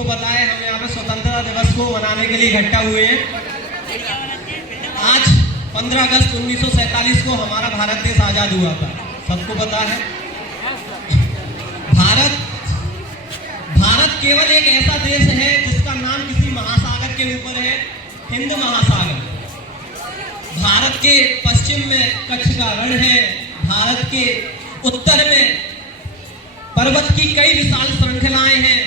सबको पता है हम यहाँ पे स्वतंत्रता दिवस को मनाने के लिए इकट्ठा हुए हैं। आज 15 अगस्त 1947 को हमारा भारत देश आजाद हुआ था, सबको पता है। भारत केवल एक ऐसा देश है जिसका नाम किसी महासागर के ऊपर है, हिंद महासागर। भारत के पश्चिम में कच्छ का रण है, भारत के उत्तर में पर्वत की कई विशाल श्रृंखलाएं हैं,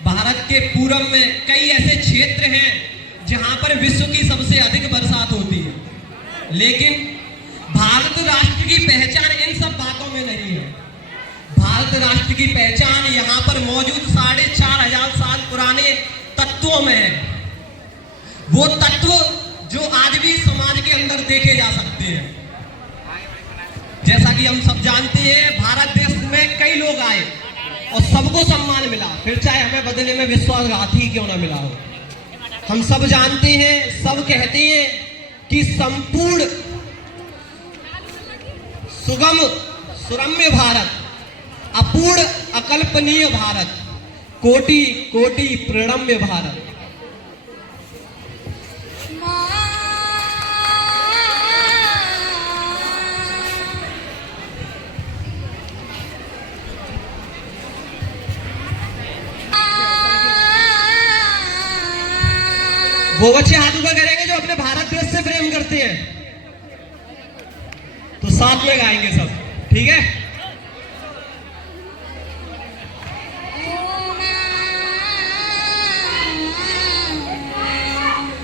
भारत के पूर्व में कई ऐसे क्षेत्र हैं जहां पर विश्व की सबसे अधिक बरसात होती है। लेकिन भारत राष्ट्र की पहचान इन सब बातों में नहीं है। भारत राष्ट्र की पहचान यहाँ पर मौजूद 4500 साल पुराने तत्वों में है। वो तत्व जो आज भी समाज के अंदर देखे जा सकते हैं। जैसा कि हम सब जानते हैं, भारत देश में कई लोग आए और सबको सम्मान मिला, फिर चाहे हमें बदले में विश्वासघात ही क्यों ना मिला हो। हम सब जानते हैं, सब कहते हैं कि संपूर्ण सुगम सुरम्य भारत, अपूर्ण अकल्पनीय भारत, कोटि कोटि प्रणम्य भारत। वो बच्चे हाथ ऊपर करेंगे जो अपने भारत देश से प्रेम करते हैं, तो साथ में गाएंगे सब, ठीक है।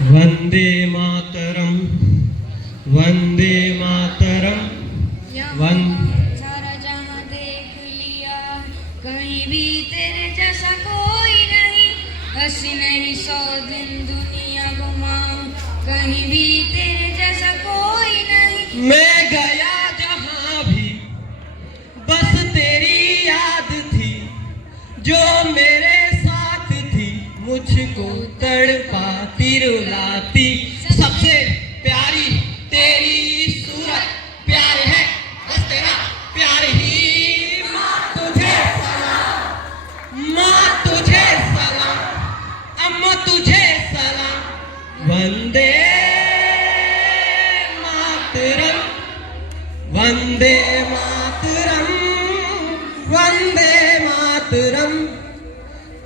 वंदे मातरम, वंदे मातरम, सारा जहां देख लिया, कहीं भी तेरे जैसा कोई नहीं। हंसी नहीं 100 दिन दुनिया घुमाऊं, कहीं भी तेरे जैसा कोई नहीं। मैं गया जहां भी बस तेरी याद थी, जो मेरे साथ थी मुझको तड़पाती रुलाती। सबसे प्यारी तेरी सूरत, प्यार है बस तेरा प्यार ही। माँ तुझे सलाम, माँ तुझे सलाम, अम्मा तुझे सलाम। वंदे मातरम, वंदे मातरम, वंदे मातरम।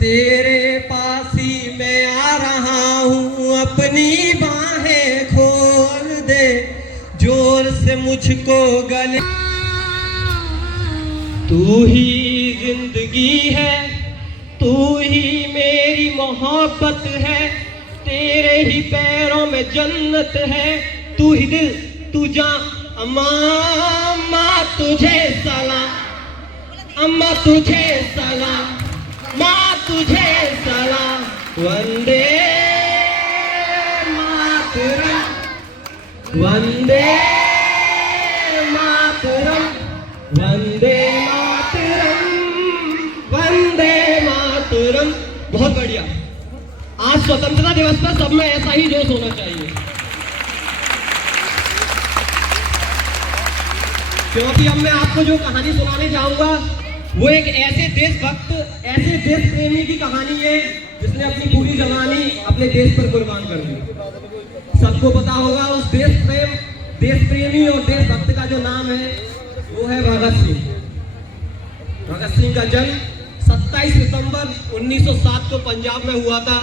तेरे पास ही मैं आ रहा हूँ, अपनी बाहें खोल दे, जोर से मुझको गले। तू ही जिंदगी है, तू ही मेरी मोहब्बत है, तेरे ही पैरों में जन्नत है। तू ही दिल, तू जान, अम्मा माँ तुझे सलाम, अम्मा तुझे सलाम, माँ तुझे सलाम। वंदे मातरम, वंदे मातरम, वंदे मातरम, वंदे मातरम। बहुत बढ़िया। आज स्वतंत्रता दिवस पर सब में ऐसा ही जोश होना चाहिए, क्योंकि अब मैं आपको जो कहानी सुनाने जाऊंगा वो एक ऐसे देशभक्त, ऐसे देश प्रेमी की कहानी है जिसने अपनी पूरी जवानी अपने देश पर कुर्बान कर दी। सबको पता होगा उस देश प्रेमी और देशभक्त का जो नाम है वो है भगत सिंह। भगत सिंह का जन्म 27 सितंबर 1907 को पंजाब में हुआ था।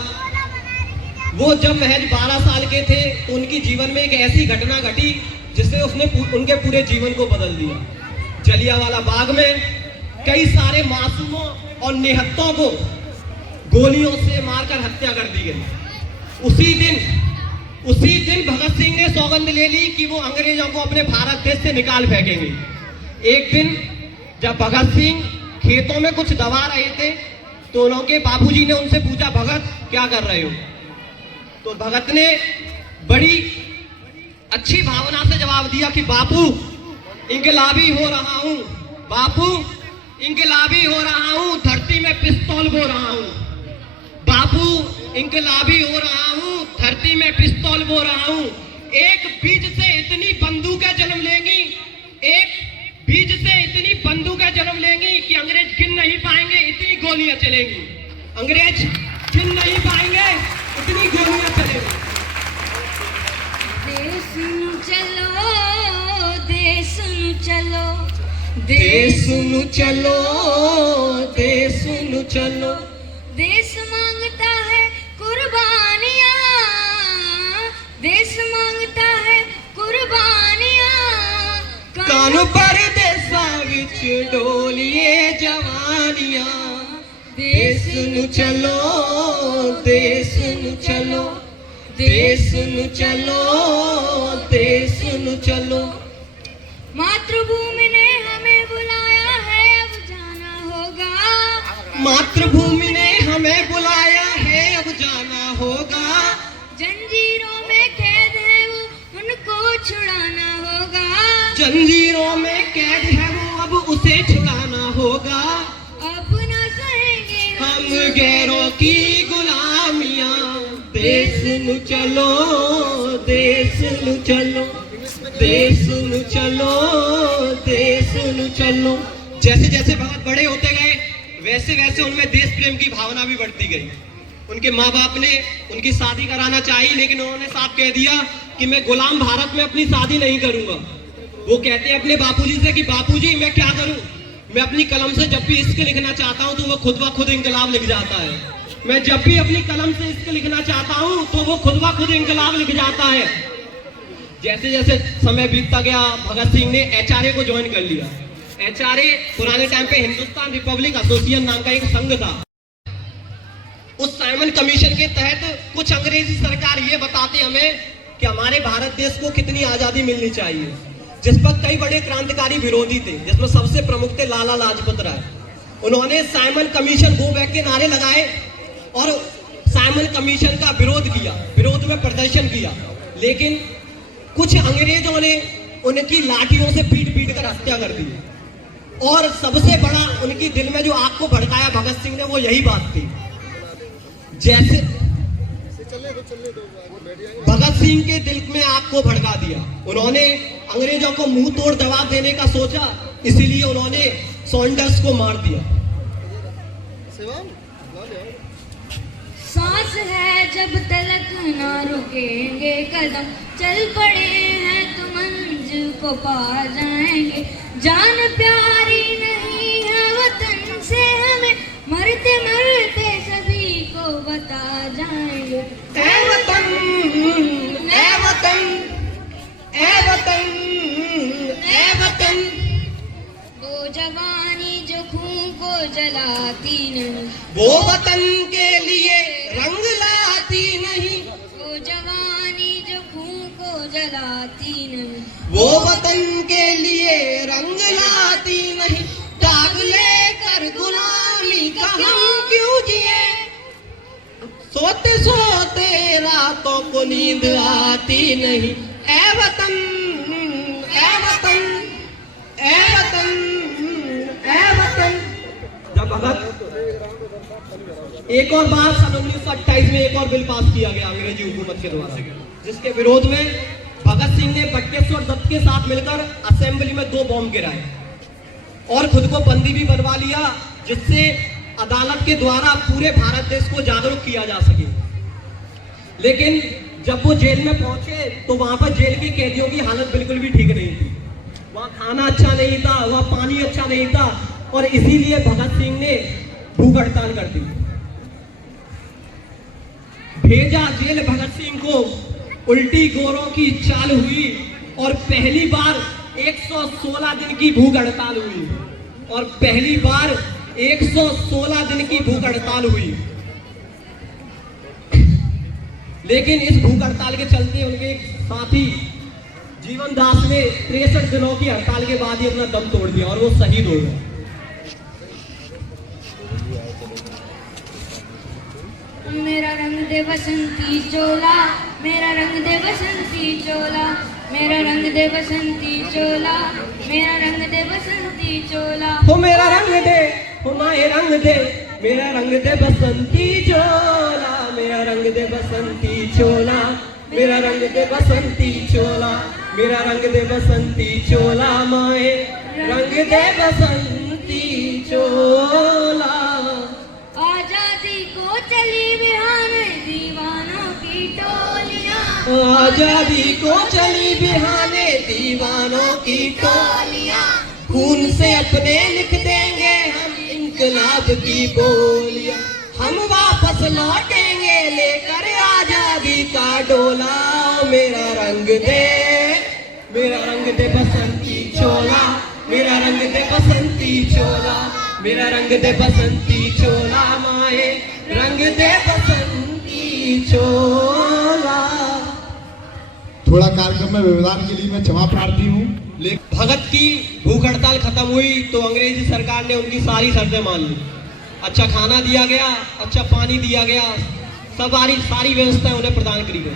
वो जब महज 12 साल के थे तो उनकी जीवन में एक ऐसी घटना घटी जिसने उनके पूरे जीवन को बदल दिया। जलियांवाला बाग में कई सारे मासूमों और निहत्तों को गोलियों से मारकर हत्या कर दी गई। उसी दिन भगत सिंह ने सौगंध ले ली कि वो अंग्रेजों को अपने भारत देश से निकाल फेंकेंगे। एक दिन जब भगत सिंह खेतों में कुछ दबा रहे थे तो उनके बाबूजी ने उनसे पूछा, भगत क्या कर रहे हो? तो भगत ने बड़ी अच्छी भावना से जवाब दिया कि बापू इंकलाबी हो रहा हूं, बापू इंकलाबी हो रहा हूं, धरती में पिस्तौल बो रहा हूं। बापू इंकलाबी हो रहा हूं, धरती में पिस्तौल बो रहा हूं। एक बीज से इतनी बंदूकें जन्म लेंगी, एक बीज से इतनी बंदूकें जन्म लेंगी कि अंग्रेज गिन नहीं पाएंगे, इतनी गोलियां चलेंगी। अंग्रेज छिन नहीं पाएंगे, इतनी गोलियां चलेंगी। देश नु चलो, देश नु चलो, देश नु चलो, देश नु चलो। देश मांगता है कुर्बानियां, देश मांगता है कुर्बानियां। कान पर देसा विच डोलिए जवानियां। देश नु चलो, देश नु चलो, देश नु चलो, देश नु चलो। मातृभूमि ने हमें बुलाया है, अब जाना होगा। मातृभूमि ने हमें बुलाया है, अब जाना होगा। जंजीरों में कैद है वो, उनको छुड़ाना होगा। जंजीरों में कैद है वो, अब उसे छुड़ाना होगा। अब न सहेंगे हम गैरों की गुलामियां। देश नु चलो, देश नु चलो, देश नु चलो, देश नु चलो। जैसे जैसे भगत बड़े होते गए, वैसे वैसे उनमें देश प्रेम की भावना भी बढ़ती गई। उनके माँ बाप ने उनकी शादी कराना चाहिए, लेकिन उन्होंने साफ कह दिया कि मैं गुलाम भारत में अपनी शादी नहीं करूंगा। वो कहते हैं अपने बापूजी से कि बापूजी मैं क्या करूं, मैं अपनी कलम से जब भी इश्क लिखना चाहता हूं तो वो खुद ब खुद इंकलाब लिख जाता है। मैं जब भी अपनी कलम से इश्क लिखना चाहता हूं तो वो खुद ब खुद इंकलाब लिख जाता है। जैसे जैसे समय बीतता गया, भगत सिंह ने एचआरए को ज्वाइन कर लिया। एचआरए पुराने टाइम पे हिंदुस्तान रिपब्लिक एसोसिएशन नाम का एक संघ था। उस साइमन कमीशन के तहत कुछ अंग्रेजी सरकार ये बताते हमें कि हमारे भारत देश को कितनी आजादी मिलनी चाहिए, जिस पर कई बड़े क्रांतिकारी विरोधी थे, जिसमें सबसे प्रमुख थे लाला लाजपत राय। उन्होंने साइमन कमीशन गो बैक के नारे लगाए और साइमन कमीशन का विरोध किया, विरोध में प्रदर्शन किया। लेकिन कुछ अंग्रेजों ने उनकी लाठियों से पीट पीट कर हत्या कर दी। और सबसे बड़ा उनकी दिल में जो आग को भड़काया भगत सिंह ने, वो यही बात थी। जैसे भगत सिंह के दिल में आग को भड़का दिया। उन्होंने अंग्रेजों को मुंह तोड़ जवाब देने का सोचा, इसीलिए उन्होंने सॉन्डर्स को मार दिया। सांस है जब तलक ना रुकेंगे कदम, चल पड़े हैं तो मंजिल को पा जाएंगे। जान प्यारी नहीं है वतन से हमें, मरते मरते सभी को बता जाएंगे। ऐ वतन, ऐ वतन, ऐ वतन, ऐ वतन। वो जवानी जो खून को जलाती नहीं, वो वतन के लिए रंग लाती नहीं। वो जवानी जो खून को जलाती नहीं, वो वतन के लिए रंग लाती नहीं। दाग लेकर गुलामी का हम क्यों जिए, सोते सोते रातों को नींद आती नहीं। ऐ वतन, ऐ वतन, ऐ वतन, ऐ वतन। जब भगत एक और बार सन 1928 में एक और बिल पास किया गया अंग्रेजी हुकूमत के द्वारा, जिसके विरोध में भगत सिंह ने बटुकेश्वर दत्त के साथ मिलकर असेंबली में 2 बॉम्ब गिराए और खुद को बंदी भी बनवा लिया, जिससे अदालत के द्वारा पूरे भारत देश को जागरूक किया जा सके। लेकिन जब वो जेल में पहुंचे तो वहां पर जेल के कैदियों की हालत बिल्कुल भी ठीक नहीं थी। वहां खाना अच्छा नहीं था, वहां पानी अच्छा नहीं था, और इसीलिए भगत सिंह ने भूख हड़ताल कर दी। भेजा जेल भगत सिंह को, उल्टी गोरों की चाल हुई और पहली बार 116 दिन की भूख हड़ताल हुई, और पहली बार 116 दिन की भूख हड़ताल हुई। लेकिन इस भूख हड़ताल के चलते उनके एक साथी जीवन दास ने 63 दिनों की हड़ताल के बाद ही अपना दम तोड़ दिया और वो शहीद हो गए। मेरा रंग दे बसंती चोला, मेरा रंग दे बसंती चोला, मेरा रंग दे बसंती चोला, मेरा रंग दे बसंती चोला। हो मेरा रंग दे, हो माए रंग दे, मेरा रंग दे बसंती चोला, मेरा रंग दे बसंती चोला, मेरा रंग दे बसंती चोला, मेरा रंग दे बसंती चोला, माए रंग दे बसंती चोला। आजादी को चली भी आजादी को चली बिहाने दीवानों की टोलियां, खून से अपने लिख देंगे हम इंकलाब की बोलियां, हम वापस लौटेंगे लेकर आजादी का डोला। मेरा रंग दे बसंती चोला, मेरा रंग दे बसंती चोला, मेरा रंग दे बसंती चोला, माए रंग दे बसंती चोला। थोड़ा कार्यक्रम में व्यवधान के लिए मैं क्षमा प्रार्थी हूँ। लेकिन भगत की भूख हड़ताल खत्म हुई तो अंग्रेजी सरकार ने उनकी सारी शर्तें मान ली। अच्छा खाना दिया गया, अच्छा पानी दिया गया, सारी व्यवस्थाएं उन्हें प्रदान करी गई।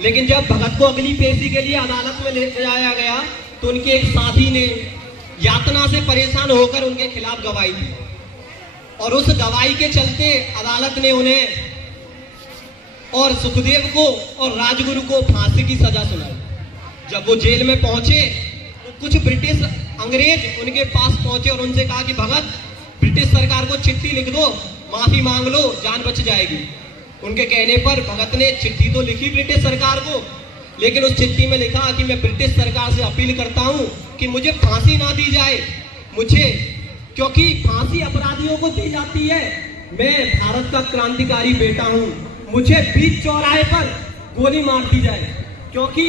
लेकिन जब भगत को अगली पेशी के लिए अदालत में ले जाया गया तो उनके एक साथी ने यातना से परेशान होकर उनके खिलाफ गवाही दी और उस गवाही के चलते अदालत ने उन्हें और सुखदेव को और राजगुरु को फांसी की सजा सुनाई। जब वो जेल में पहुंचे तो कुछ ब्रिटिश अंग्रेज उनके पास पहुंचे और उनसे कहा कि भगत, ब्रिटिश सरकार को चिट्ठी लिख दो, माफी मांग लो, जान बच जाएगी। उनके कहने पर भगत ने चिट्ठी तो लिखी ब्रिटिश सरकार को, लेकिन उस चिट्ठी में लिखा कि मैं ब्रिटिश सरकार से अपील करता हूं कि मुझे फांसी ना दी जाए, क्योंकि फांसी अपराधियों को दी जाती है। मैं भारत का क्रांतिकारी बेटा हूं, मुझे बीच चौराहे पर गोली मार दी जाए, क्योंकि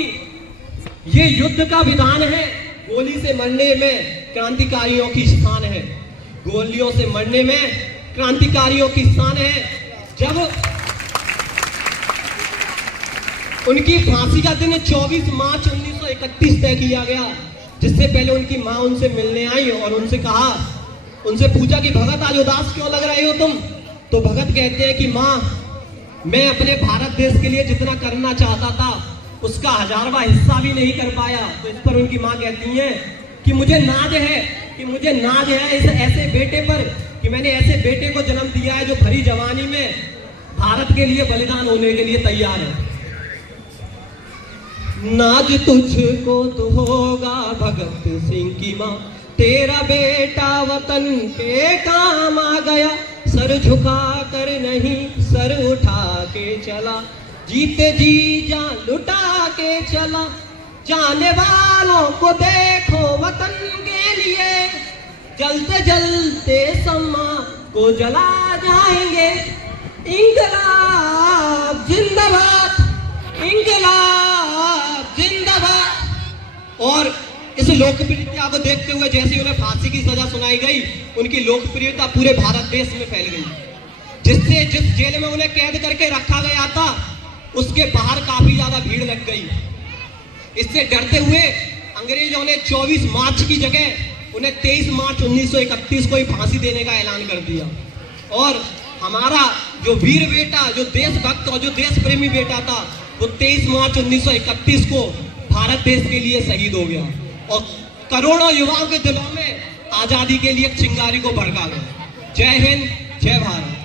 ये युद्ध का विधान है। गोली से मरने में क्रांतिकारियों की स्थान है, गोलियों से मरने में क्रांतिकारियों की स्थान है। जब उनकी फांसी का दिन 24 मार्च 1931 तय किया गया, जिससे पहले उनकी मां उनसे मिलने आई और उनसे पूछा कि भगत आज उदास क्यों लग रहे हो तुम? तो भगत कहते हैं कि मां, मैं अपने भारत देश के लिए जितना करना चाहता था उसका 1000वां हिस्सा भी नहीं कर पाया। तो इस पर उनकी मां कहती हैं कि मुझे नाज है इस ऐसे बेटे पर कि मैंने ऐसे बेटे को जन्म दिया है जो भरी जवानी में भारत के लिए बलिदान होने के लिए तैयार है। नाज तुझको तो होगा भगत सिंह की मां, तेरा बेटा वतन के काम आ गया, सर झुका कर नहीं सर उठा के चला, जीते जी जान लुटा के चला, जाने वालों को देखो वतन के लिए, जलते जलते सम्मा को जला जाएंगे, इंकलाब जिंदाबाद, इंकलाब जिंदाबाद। और इस लोकप्रियता को देखते हुए जैसे उन्हें फांसी की सजा सुनाई गई, उनकी लोकप्रियता पूरे भारत देश में फैल गई, जिससे जिस जेल में उन्हें कैद करके रखा गया था उसके बाहर काफी ज्यादा भीड़ लग गई। इससे डरते हुए अंग्रेजों ने 24 मार्च की जगह उन्हें 23 मार्च 1931 को ही फांसी देने का ऐलान कर दिया। और हमारा जो वीर बेटा, जो देशभक्त और जो देश प्रेमी बेटा था, वो 23 मार्च 1931 को भारत देश के लिए शहीद हो गया और करोड़ों युवाओं के दिलों में आजादी के लिए चिंगारी को भड़का गया। जय हिंद, जय भारत।